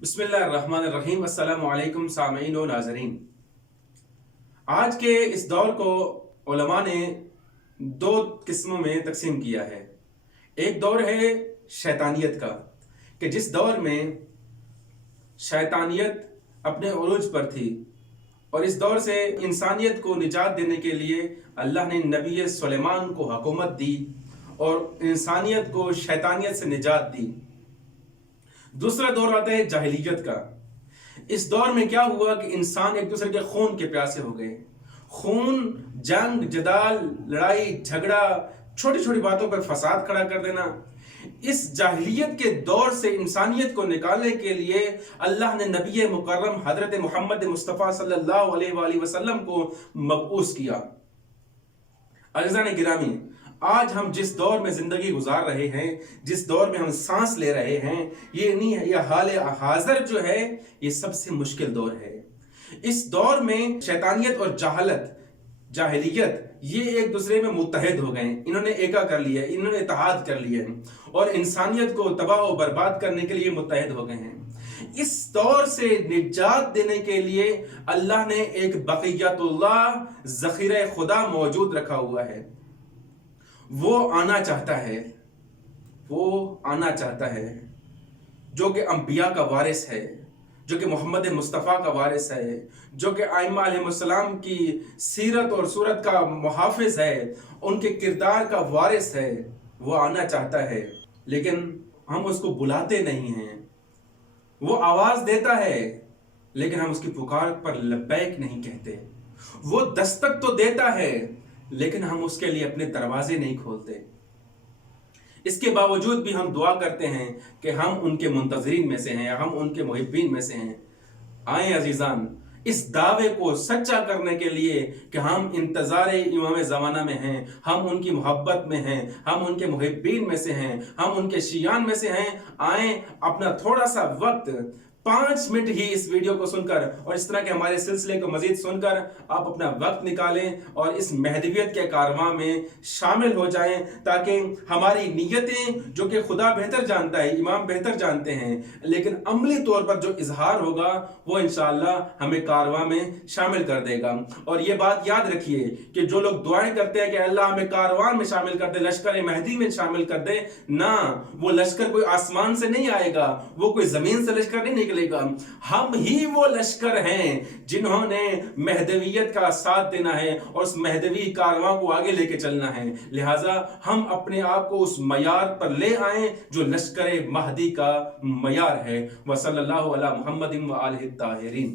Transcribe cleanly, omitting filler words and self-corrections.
बिस्मिल्लाहिर्रहमानिर्रहीम। अस्सलाम वालेकुम सामीन व नाज़रीन। आज के इस दौर को उलमा ने दो किस्मों में तकसीम किया है। एक दौर है शैतानियत का, कि जिस दौर में शैतानियत अपने उरूज पर थी, और इस दौर से इंसानियत को निजात देने के लिए अल्लाह ने नबी सुलेमान को हुकूमत दी और इंसानियत को शैतानियत से निजात दी। दूसरा दौर आता है जाहिलियत का। इस दौर में क्या हुआ कि इंसान एक दूसरे के खून के प्यासे हो गए। खून, जंग, जदाल, लड़ाई, झगड़ा, छोटी छोटी बातों पर फसाद खड़ा कर देना। इस जाहिलियत के दौर से इंसानियत को निकालने के लिए अल्लाह ने नबी मुकर्रम हजरत मोहम्मद मुस्तफ़ा सल्लल्लाहु अलैहि वसल्लम को मबऊस किया। अज़ीज़ान गिरामी, आज हम जिस दौर में जिंदगी गुजार रहे हैं, जिस दौर में हम सांस ले रहे हैं, ये नहीं है, ये हाल हाज़र जो है, ये सबसे मुश्किल दौर है। इस दौर में शैतानियत और जाहिलियत ये एक दूसरे में मुत्तहिद हो गए। इन्होंने एका कर लिया, इन्होंने इत्तेहाद कर लिया और इंसानियत को तबाह और बर्बाद करने के लिए मुत्तहिद हो गए हैं। इस दौर से निजात देने के लिए अल्लाह ने एक बक़ियतुल्लाह, ज़ख़ीरा खुदा मौजूद रखा हुआ है। वो आना चाहता है जो कि अंबिया का वारिस है, जो कि मोहम्मद मुस्तफ़ा का वारिस है, जो कि आइम्मा अलैहिस्सलाम की सीरत और सूरत का मुहाफिज है, उनके किरदार का वारिस है। वो आना चाहता है, लेकिन हम उसको बुलाते नहीं हैं। वो आवाज देता है, लेकिन हम उसकी पुकार पर लब्बैक नहीं कहते। वो दस्तक तो देता है, लेकिन हम उसके लिए अपने दरवाजे नहीं खोलते। इसके बावजूद भी हम दुआ करते हैं कि हम उनके मुंतज़रीन में से हैं, हम उनके मुहिब्बीन में से हैं। आए अजीज़ान, इस दावे को सच्चा करने के लिए कि हम इंतज़ार इमाम ज़माना में हैं, हम उनकी मोहब्बत में हैं, हम उनके मुहिब्बीन में से हैं, हम उनके शियान में से हैं। आए अपना थोड़ा सा वक्त 5 मिनट ही इस वीडियो को सुनकर और इस तरह के हमारे सिलसिले को मजीद सुनकर आप अपना वक्त निकालें और इस महदवियत के कारवां में शामिल हो जाएं, ताकि हमारी नीयतें, जो कि खुदा बेहतर जानता है, इमाम बेहतर जानते हैं, लेकिन अमली तौर पर जो इजहार होगा वो इंशाअल्लाह हमें कारवां में शामिल कर देगा। और ये बात याद रखिए कि जो लोग दुआएं करते हैं कि अल्लाह हमें कारवां में शामिल कर दे, लश्कर महदी में शामिल कर दे, ना, वो लश्कर कोई आसमान से नहीं आएगा, वो कोई जमीन से लश्कर नहीं निकलेगा। हम ही वो लश्कर हैं जिन्होंने महदवियत का साथ देना है और उस महदवी कारवां को आगे लेके चलना है। लिहाजा हम अपने आप को उस मयार पर ले आए जो लश्कर महदी का मयार है। वसल्लल्लाहु अला मुहम्मदिन व आलिहि ताहिरीन।